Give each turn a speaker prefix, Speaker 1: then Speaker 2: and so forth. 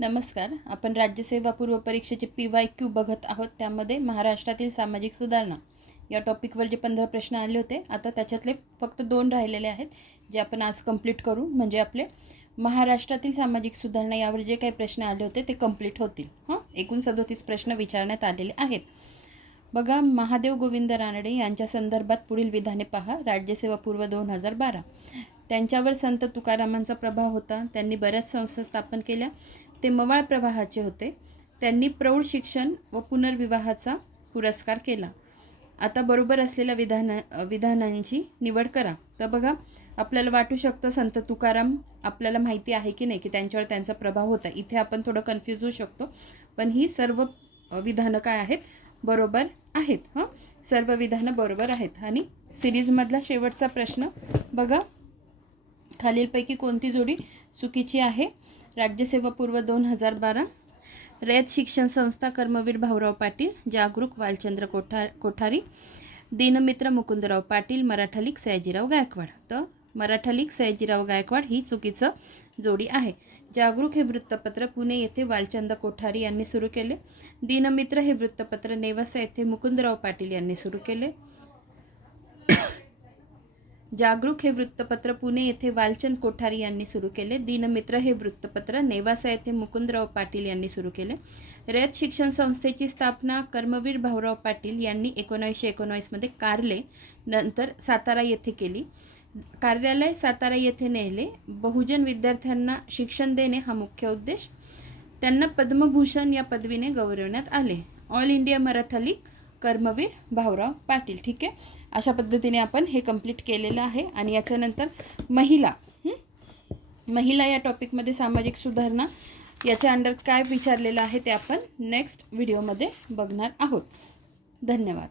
Speaker 1: नमस्कार. आपण राज्यसेवा पूर्व परीक्षेचे पी वाय क्यू बघत आहोत. त्यामध्ये महाराष्ट्रातील सामाजिक सुधारणा या टॉपिकवर जे पंधरा प्रश्न आले होते आता त्याच्यातले फक्त दोन राहिलेले आहेत जे आपण आज कंप्लीट करू. म्हणजे आपले महाराष्ट्रातील सामाजिक सुधारणा यावर जे काही प्रश्न आले होते ते कंप्लीट होतील. हां? एकूण सदोतीस प्रश्न विचारण्यात आलेले आहेत. बघा महादेव गोविंद रानडे यांच्या संदर्भात पुढील विधाने पहा. राज्यसेवा पूर्व दोन हजार बारा. त्यांच्यावर संत तुकारामांचा प्रभाव होता. त्यांनी बऱ्याच संस्था स्थापन केल्या. ते मवाळ प्रवाहाचे होते. त्यांनी प्रौढ शिक्षण व पुनर्विवाहाचा पुरस्कार केला. आता बरोबर असलेल्या विधान विधानांची निवड करा. तर बघा आपल्याला वाटू शकतं संत तुकाराम आपल्याला माहिती आहे की नाही की त्यांच्यावर त्यांचा प्रभाव होता. इथे आपण थोडं कन्फ्यूज होऊ शकतो. पण ही सर्व विधानं काय आहेत? बरोबर आहेत हं? सर्व विधानं बरोबर आहेत. आणि सिरीजमधला शेवटचा प्रश्न बघा. खालीलपैकी कोणती जोडी चुकीची आहे? राज्यसेवा पूर्व दोन हजार बारा. रयत शिक्षण संस्था कर्मवीर भाऊराव पाटील जागरूक वालचंद्र कोठा कोठारी. दीनमित्र मुकुंदराव पाटील मराठा सयाजीराव गायकवाड. तर मराठा सयाजीराव गायकवाड ही चुकीचं जोडी आहे. जागरूक हे वृत्तपत्र पुणे येथे वालचंद कोठारी यांनी सुरू केले. दीनमित्र हे वृत्तपत्र नेवासा येथे मुकुंदराव पाटील यांनी सुरू केले. जागरूक हे वृत्तपत्र पुणे येथे वालचंद कोठारी यांनी सुरू केले. दिनमित्र हे वृत्तपत्र नेवासा येथे मुकुंदराव पाटील यांनी सुरू केले. रयत शिक्षण संस्थेची स्थापना कर्मवीर भाऊराव पाटील यांनी एकोणावीसशे एकोणावीसमध्ये कारले. नंतर सातारा येथे केली. कार्यालय सातारा येथे नेले. बहुजन विद्यार्थ्यांना शिक्षण देणे हा मुख्य उद्देश. त्यांना पद्मभूषण या पदवीने गौरवण्यात आले. All India Maratha league Karmaveer Bhaurao Patil ठीक आहे? अशा पद्धतीने आपण हे कंप्लीट केलेलं आहे. आणि याच्यानंतर महिला महिला या टॉपिकमध्ये सामाजिक सुधारणा याच्या अंडर काय विचारलेलं आहे ते आपण नेक्स्ट व्हिडिओमध्ये बघणार आहोत. धन्यवाद.